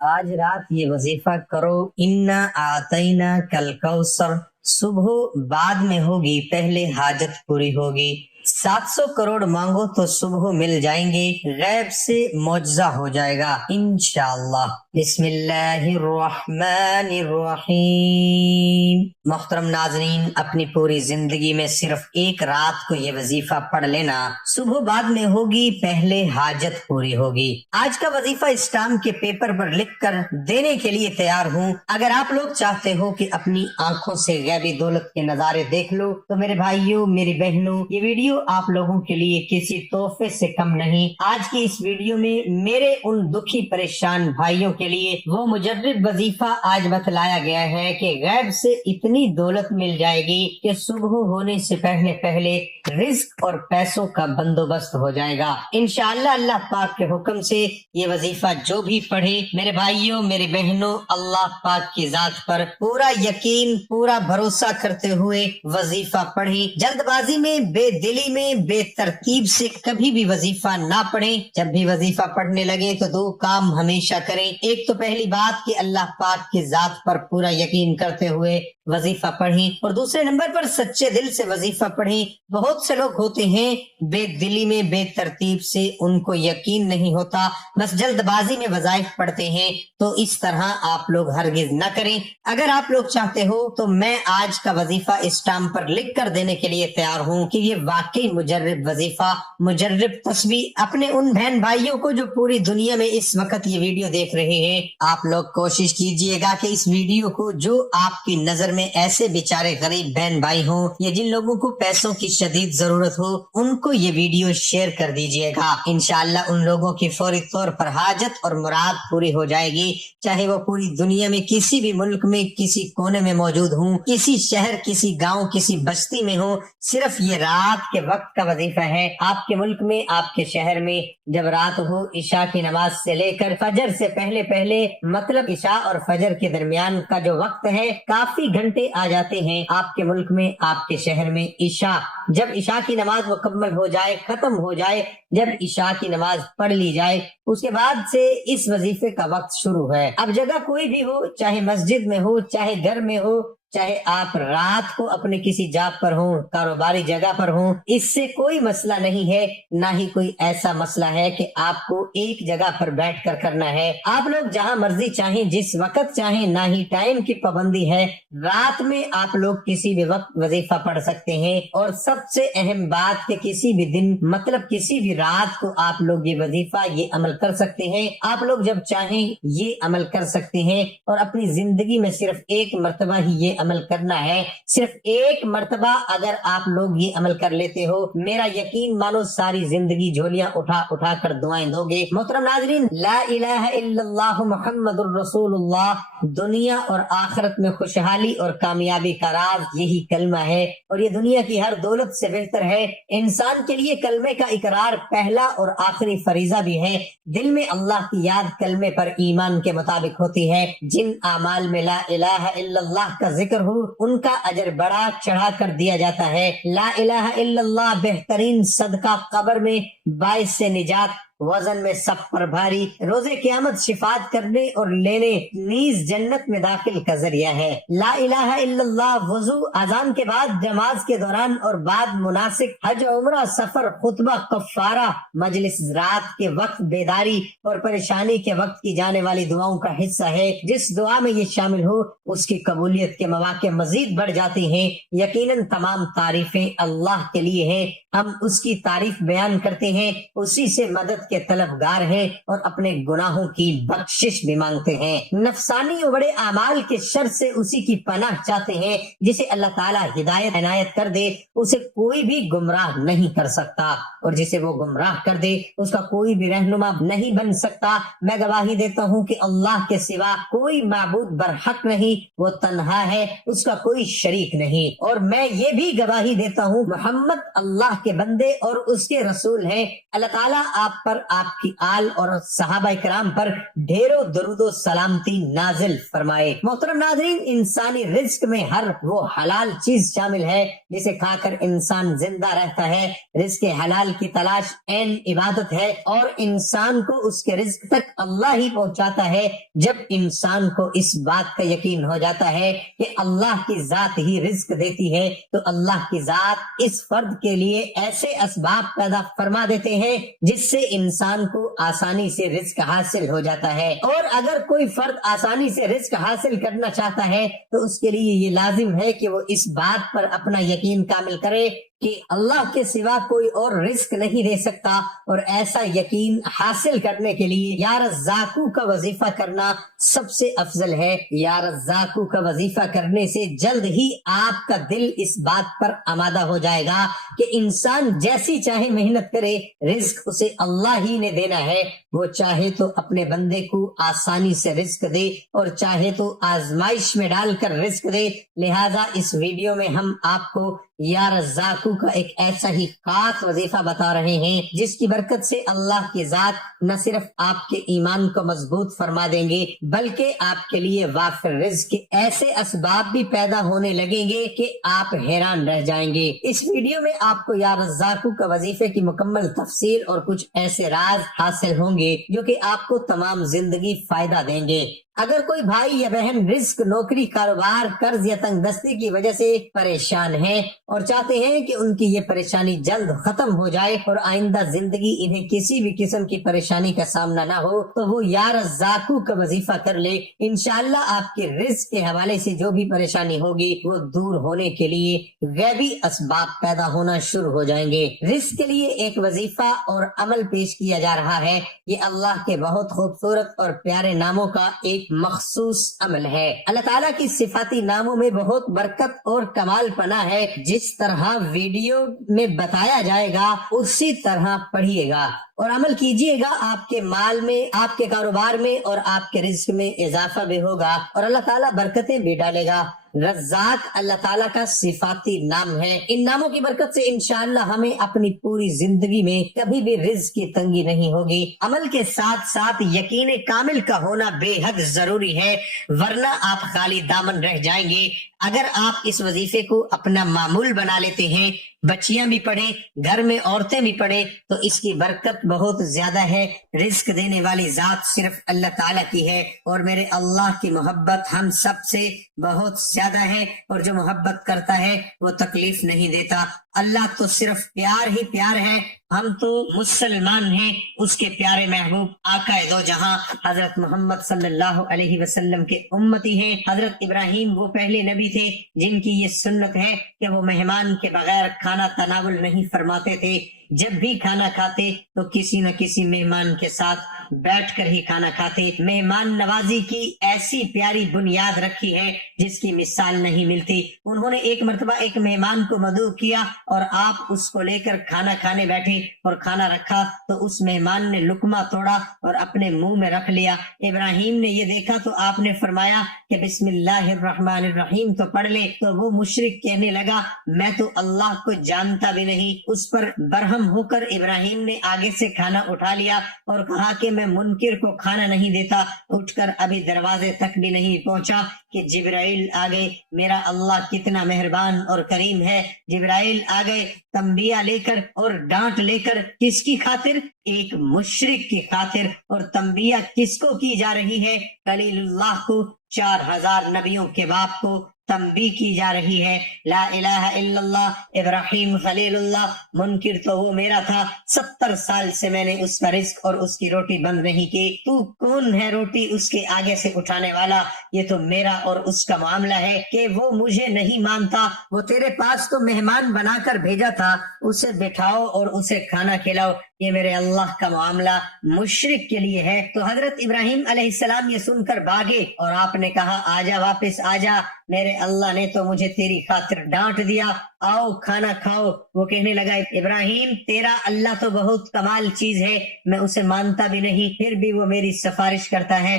آج رات یہ وظیفہ کرو، انا آتینا کل کوثر، صبح بعد میں ہوگی، پہلے حاجت پوری ہوگی۔ 700 کروڑ مانگو تو صبح مل جائیں گے، غیب سے معجزہ ہو جائے گا انشاءاللہ۔ بسم اللہ الرحمن الرحیم۔ محترم ناظرین، اپنی پوری زندگی میں صرف ایک رات کو یہ وظیفہ پڑھ لینا، صبح بعد میں ہوگی، پہلے حاجت پوری ہوگی۔ آج کا وظیفہ اسٹامپ کے پیپر پر لکھ کر دینے کے لیے تیار ہوں۔ اگر آپ لوگ چاہتے ہو کہ اپنی آنکھوں سے غیبی دولت کے نظارے دیکھ لو تو میرے بھائیوں، میری بہنوں، یہ ویڈیو آپ لوگوں کے لیے کسی تحفے سے کم نہیں۔ آج کی اس ویڈیو میں میرے ان دکھی پریشان بھائیوں کے لیے وہ مجرب وظیفہ آج بتلایا گیا ہے کہ غیب سے اتنی دولت مل جائے گی کہ صبح ہونے سے پہلے پہلے رزق اور پیسوں کا بندوبست ہو جائے گا انشاءاللہ۔ اللہ پاک کے حکم سے یہ وظیفہ جو بھی پڑھے، میرے بھائیوں، میری بہنوں، اللہ پاک کی ذات پر پورا یقین، پورا بھروسہ کرتے ہوئے وظیفہ پڑھیں۔ جلد بازی میں، بے دلی میں، بے ترتیب سے کبھی بھی وظیفہ نہ پڑھیں۔ جب بھی وظیفہ پڑھنے لگے تو دو کام ہمیشہ کریں۔ ایک تو پہلی بات کہ اللہ پاک کی ذات پر پورا یقین کرتے ہوئے وظیفہ پڑھیں، اور دوسرے نمبر پر سچے دل سے وظیفہ پڑھیں۔ بہت سے لوگ ہوتے ہیں بے دلی میں، بے ترتیب سے، ان کو یقین نہیں ہوتا، بس جلد بازی میں وظائف پڑھتے ہیں، تو اس طرح آپ لوگ ہرگز نہ کریں۔ اگر آپ لوگ چاہتے ہو تو میں آج کا وظیفہ اسٹامپ پر لکھ کر دینے کے لیے تیار ہوں کہ یہ واقعی مجرب وظیفہ، مجرب تسبیح۔ اپنے ان بہن بھائیوں کو جو پوری دنیا میں اس وقت یہ ویڈیو دیکھ رہے ہیں، آپ لوگ کوشش کیجئے گا کہ اس ویڈیو کو جو آپ کی نظر میں ایسے بیچارے غریب بہن بھائی ہوں یا جن لوگوں کو پیسوں کی شدید ضرورت ہو، ان کو یہ ویڈیو شیئر کر دیجئے گا۔ انشاءاللہ ان لوگوں کی فوری طور پر حاجت اور مراد پوری ہو جائے گی، چاہے وہ پوری دنیا میں کسی بھی ملک میں کسی کونے میں موجود ہوں، کسی شہر، کسی گاؤں، کسی بستی میں ہوں۔ صرف یہ رات کے وقت کا وظیفہ ہے۔ آپ کے ملک میں، آپ کے شہر میں جب رات ہو، عشاء کی نماز سے لے کر فجر سے پہلے پہلے، مطلب عشاء اور فجر کے درمیان کا جو وقت ہے، کافی گھنٹے آ جاتے ہیں آپ کے ملک میں، آپ کے شہر میں۔ عشاء، جب عشاء کی نماز مکمل ہو جائے، ختم ہو جائے، جب عشاء کی نماز پڑھ لی جائے، اس کے بعد سے اس وظیفے کا وقت شروع ہے۔ اب جگہ کوئی بھی ہو، چاہے مسجد میں ہو، چاہے گھر میں ہو، چاہے آپ رات کو اپنے کسی جاب پر ہوں، کاروباری جگہ پر ہوں، اس سے کوئی مسئلہ نہیں ہے۔ نہ ہی کوئی ایسا مسئلہ ہے کہ آپ کو ایک جگہ پر بیٹھ کر کرنا ہے۔ آپ لوگ جہاں مرضی چاہیں، جس وقت چاہیں، نہ ہی ٹائم کی پابندی ہے۔ رات میں آپ لوگ کسی بھی وقت وظیفہ پڑھ سکتے ہیں، اور سب سے اہم بات کہ کسی بھی دن، مطلب کسی بھی رات کو آپ لوگ یہ وظیفہ، یہ عمل کر سکتے ہیں۔ آپ لوگ جب چاہیں یہ عمل کر سکتے ہیں، اور اپنی زندگی میں صرف ایک مرتبہ ہی یہ عمل کرنا ہے۔ صرف ایک مرتبہ اگر آپ لوگ یہ عمل کر لیتے ہو، میرا یقین مانو ساری زندگی جھولیاں اٹھا اٹھا کر دعائیں دو گے۔ محترم ناظرین، لا الہ الا اللہ محمد الرسول اللہ، دنیا اور آخرت میں خوشحالی اور کامیابی کا راز یہی کلمہ ہے، اور یہ دنیا کی ہر دولت سے بہتر ہے۔ انسان کے لیے کلمے کا اقرار پہلا اور آخری فریضہ بھی ہے۔ دل میں اللہ کی یاد کلمے پر ایمان کے مطابق ہوتی ہے۔ جن اعمال میں لا الہ الا اللہ کا ذکر ہو، ان کا اجر بڑا چڑھا کر دیا جاتا ہے۔ لا الہ الا اللہ بہترین صدقہ، قبر میں باعث نجات، وزن میں سب پر بھاری، روز قیامت شفاعت کرنے اور لینے، نیز جنت میں داخل کا ذریعہ ہے۔ لا الہ الا اللہ وضو، اذان کے بعد، نماز کے دوران اور بعد، مناسک، حج، عمرہ، سفر، خطبہ، کفارہ، مجلس، رات کے وقت بیداری اور پریشانی کے وقت کی جانے والی دعاؤں کا حصہ ہے۔ جس دعا میں یہ شامل ہو، اس کی قبولیت کے مواقع مزید بڑھ جاتے ہیں۔ یقیناً تمام تعریفیں اللہ کے لیے ہیں، ہم اس کی تعریف بیان کرتے ہیں، اسی سے مدد کے طلبگار ہیں، اور اپنے گناہوں کی بخشش بھی مانگتے ہیں۔ نفسانی اور بڑے اعمال کے شر سے اسی کی پناہ چاہتے ہیں۔ جسے اللہ تعالیٰ ہدایت عنایت کر دے، اسے کوئی بھی گمراہ نہیں کر سکتا، اور جسے وہ گمراہ کر دے، اس کا کوئی بھی رہنما نہیں بن سکتا۔ میں گواہی دیتا ہوں کہ اللہ کے سوا کوئی معبود برحق نہیں، وہ تنہا ہے، اس کا کوئی شریک نہیں، اور میں یہ بھی گواہی دیتا ہوں محمد اللہ کے بندے اور اس کے رسول ہیں۔ اللہ تعالیٰ آپ پر پر، آپ کی آل اور صحابہ کرام پر ڈھیروں درود و سلامتی نازل فرمائے۔ محترم ناظرین، انسانی رزق میں ہر وہ حلال چیز شامل ہے جسے کھا کر انسان زندہ رہتا ہے۔ رزق حلال کی تلاش عین عبادت ہے اور انسان کو اس کے رزق تک اللہ ہی پہنچاتا ہے۔ جب انسان کو اس بات کا یقین ہو جاتا ہے کہ اللہ کی ذات ہی رزق دیتی ہے تو اللہ کی ذات اس فرد کے لیے ایسے اسباب پیدا فرما دیتے ہیں جس سے انسان کو آسانی سے رزق حاصل ہو جاتا ہے۔ اور اگر کوئی فرد آسانی سے رزق حاصل کرنا چاہتا ہے تو اس کے لیے یہ لازم ہے کہ وہ اس بات پر اپنا یقین کامل کرے کہ اللہ کے سوا کوئی اور رزق نہیں دے سکتا، اور ایسا یقین حاصل کرنے کے لیے یا رزاقو کا وظیفہ کرنا سب سے افضل ہے۔ یا رزاقو کا وظیفہ کرنے سے جلد ہی آپ کا دل اس بات پر آمادہ ہو جائے گا کہ انسان جیسی چاہے محنت کرے، رزق اسے اللہ ہی نے دینا ہے۔ وہ چاہے تو اپنے بندے کو آسانی سے رزق دے اور چاہے تو آزمائش میں ڈال کر رزق دے۔ لہذا اس ویڈیو میں ہم آپ کو یا رزاقو کا ایک ایسا ہی خاص وظیفہ بتا رہے ہیں جس کی برکت سے اللہ کی ذات نہ صرف آپ کے ایمان کو مضبوط فرما دیں گے بلکہ آپ کے لیے وافر رزق کے ایسے اسباب بھی پیدا ہونے لگیں گے کہ آپ حیران رہ جائیں گے۔ اس ویڈیو میں آپ کو یا رزاقو کا وظیفے کی مکمل تفصیل اور کچھ ایسے راز حاصل ہوں گے جو کہ آپ کو تمام زندگی فائدہ دیں گے۔ اگر کوئی بھائی یا بہن رزق، نوکری، کاروبار، قرض یا تنگ دستی کی وجہ سے پریشان ہیں اور چاہتے ہیں کہ ان کی یہ پریشانی جلد ختم ہو جائے اور آئندہ زندگی انہیں کسی بھی قسم کی پریشانی کا سامنا نہ ہو تو وہ یا رزاقو کا وظیفہ کر لے۔ انشاءاللہ آپ کے رزق کے حوالے سے جو بھی پریشانی ہوگی وہ دور ہونے کے لیے غیبی اسباب پیدا ہونا شروع ہو جائیں گے۔ رزق کے لیے ایک وظیفہ اور عمل پیش کیا جا رہا ہے۔ یہ اللہ کے بہت خوبصورت اور پیارے ناموں کا ایک مخصوص عمل ہے۔ اللہ تعالیٰ کی صفاتی ناموں میں بہت برکت اور کمال پناہ ہے۔ جس طرح ویڈیو میں بتایا جائے گا اسی طرح پڑھیے گا اور عمل کیجیے گا۔ آپ کے مال میں، آپ کے کاروبار میں اور آپ کے رزق میں اضافہ بھی ہوگا اور اللہ تعالیٰ برکتیں بھی ڈالے گا۔ رزاق اللہ تعالیٰ کا صفاتی نام ہے۔ ان ناموں کی برکت سے انشاءاللہ ہمیں اپنی پوری زندگی میں کبھی بھی رزق کی تنگی نہیں ہوگی۔ عمل کے ساتھ ساتھ یقین کامل کا ہونا بے حد ضروری ہے، ورنہ آپ خالی دامن رہ جائیں گے۔ اگر آپ اس وظیفے کو اپنا معمول بنا لیتے ہیں، بچیاں بھی پڑھیں، گھر میں عورتیں بھی پڑھیں، تو اس کی برکت بہت زیادہ ہے۔ رزق دینے والی ذات صرف اللہ تعالیٰ کی ہے اور میرے اللہ کی محبت ہم سب سے بہت زیادہ ہے، اور جو محبت کرتا ہے وہ تکلیف نہیں دیتا۔ اللہ تو صرف پیار ہی پیار ہے۔ ہم تو مسلمان ہیں، اس کے پیارے محبوب آقا دو جہاں حضرت محمد صلی اللہ علیہ وسلم کے امتی ہیں۔ حضرت ابراہیم وہ پہلے نبی تھے جن کی یہ سنت ہے کہ وہ مہمان کے بغیر کھانا تناول نہیں فرماتے تھے۔ جب بھی کھانا کھاتے تو کسی نہ کسی مہمان کے ساتھ بیٹھ کر ہی کھانا کھاتے۔ مہمان نوازی کی ایسی پیاری بنیاد رکھی ہے جس کی مثال نہیں ملتی۔ انہوں نے ایک مرتبہ ایک مہمان کو مدعو کیا اور آپ اس کو لے کر کھانا کھانے بیٹھے اور کھانا رکھا تو اس مہمان نے لقمہ توڑا اور اپنے منہ میں رکھ لیا۔ ابراہیم نے یہ دیکھا تو آپ نے فرمایا کہ بسم اللہ الرحمن الرحیم تو پڑھ لے، تو وہ مشرک کہنے لگا میں تو اللہ کو جانتا بھی نہیں۔ اس پر برہم ہو کر ابراہیم نے آگے سے کھانا اٹھا لیا اور کہا کہ میں منکر کو کھانا نہیں دیتا۔ اٹھ کر ابھی دروازے تک بھی نہیں پہنچا کہ جبرائیل آ گئے۔ میرا اللہ کتنا مہربان اور کریم ہے۔ جبرائیل آ گئے تنبیہ لے کر اور ڈانٹ لے کر، کس کی خاطر؟ ایک مشرک کی خاطر۔ اور تنبیہ کس کو کی جا رہی ہے؟ خلیل اللہ کو، 4000 نبیوں کے باپ کو تنبیہ کی جا رہی ہے۔ لا الہ الا اللہ، ابراہیم خلیل اللہ، منکر تو وہ میرا تھا۔ 70 سال سے میں نے اس کا رزق اور اس کی روٹی بند نہیں کی۔ تو کون ہے روٹی اس کے آگے سے اٹھانے والا؟ یہ تو میرا اور اس کا معاملہ ہے کہ وہ مجھے نہیں مانتا۔ وہ تیرے پاس تو مہمان بنا کر بھیجا تھا، اسے بٹھاؤ اور اسے کھانا کھلاؤ۔ یہ میرے اللہ کا معاملہ مشرک کے لیے ہے۔ تو حضرت ابراہیم علیہ السلام یہ سن کر بھاگے اور آپ نے کہا آجا، واپس آجا، میرے اللہ نے تو مجھے تیری خاطر ڈانٹ دیا، آؤ کھانا کھاؤ۔ وہ کہنے لگا ابراہیم تیرا اللہ تو بہت کمال چیز ہے، میں اسے مانتا بھی نہیں، پھر بھی وہ میری سفارش کرتا ہے۔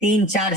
3-4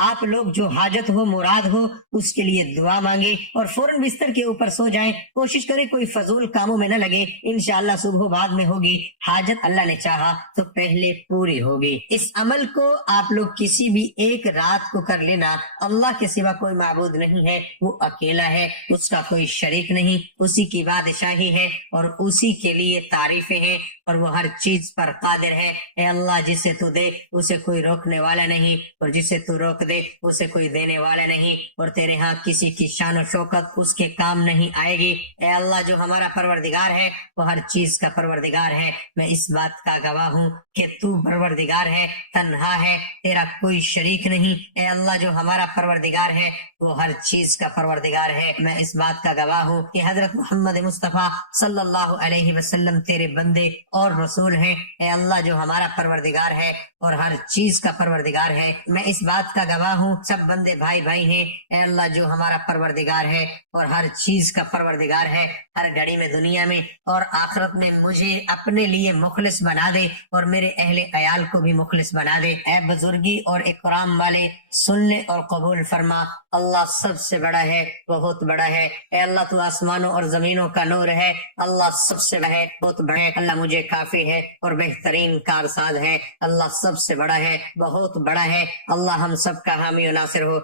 آپ لوگ جو حاجت ہو مراد ہو اس کے لیے دعا مانگے اور فوراً بستر کے اوپر سو جائیں. کوشش کرے کوئی فضول کاموں میں نہ لگے. انشاءاللہ صبح بعد میں ہوگی. حاجت اللہ نے چاہا تو پہلے پوری ہوگی. اس عمل کو آپ لوگ کسی بھی ایک رات کو کر لینا. اللہ کے سوا کوئی معبود نہیں ہے, وہ اکیلا ہے, اس کا کوئی شریک نہیں, اسی کی بادشاہی ہے اور اسی کے لیے تعریفیں ہیں اور وہ ہر چیز پر قادر ہے. اے اللہ, جسے تو دے اسے کوئی روکنے والا نہیں اور جسے تو روک دے اسے کوئی دینے والا نہیں, اور تیرے ہاں کسی کی شان و شوکت اس کے کام نہیں آئے گی. اے اللہ, جو ہمارا پروردگار ہے وہ ہر چیز کا پروردگار ہے. میں اس بات کا گواہ ہوں کہ تو پروردگار ہے, تنہا ہے, تیرا کوئی شریک نہیں. اے اللہ, جو ہمارا پروردگار ہے وہ ہر چیز کا پروردگار ہے. میں اس بات کا گواہ ہوں کہ حضرت محمد مصطفیٰ صلی اللہ علیہ وسلم تیرے بندے اور رسول ہیں. اے اللہ, جو ہمارا پروردگار ہے اور ہر چیز کا پروردگار ہے. میں اس بات کا گواہ ہوں سب بندے بھائی بھائی ہیں. اے اللہ, جو ہمارا پروردگار ہے اور ہر چیز کا پروردگار ہے, ہر گھڑی میں دنیا میں اور آخرت میں مجھے اپنے لیے مخلص بنا دے اور میرے اہل عیال کو بھی مخلص بنا دے. اے بزرگی اور اکرام والے, سن لے اور قبول فرما. اللہ سب سے بڑا ہے, بہت بڑا ہے. اے اللہ, تو آسمانوں اور زمینوں کا نور ہے. اللہ سب سے بڑا ہے, بہت بڑا ہے. اللہ مجھے کافی ہے اور بہترین کارساز ہے. اللہ سب سے بڑا ہے, بہت بڑا ہے. اللہ ہم سب کا حامی و ناصر ہو.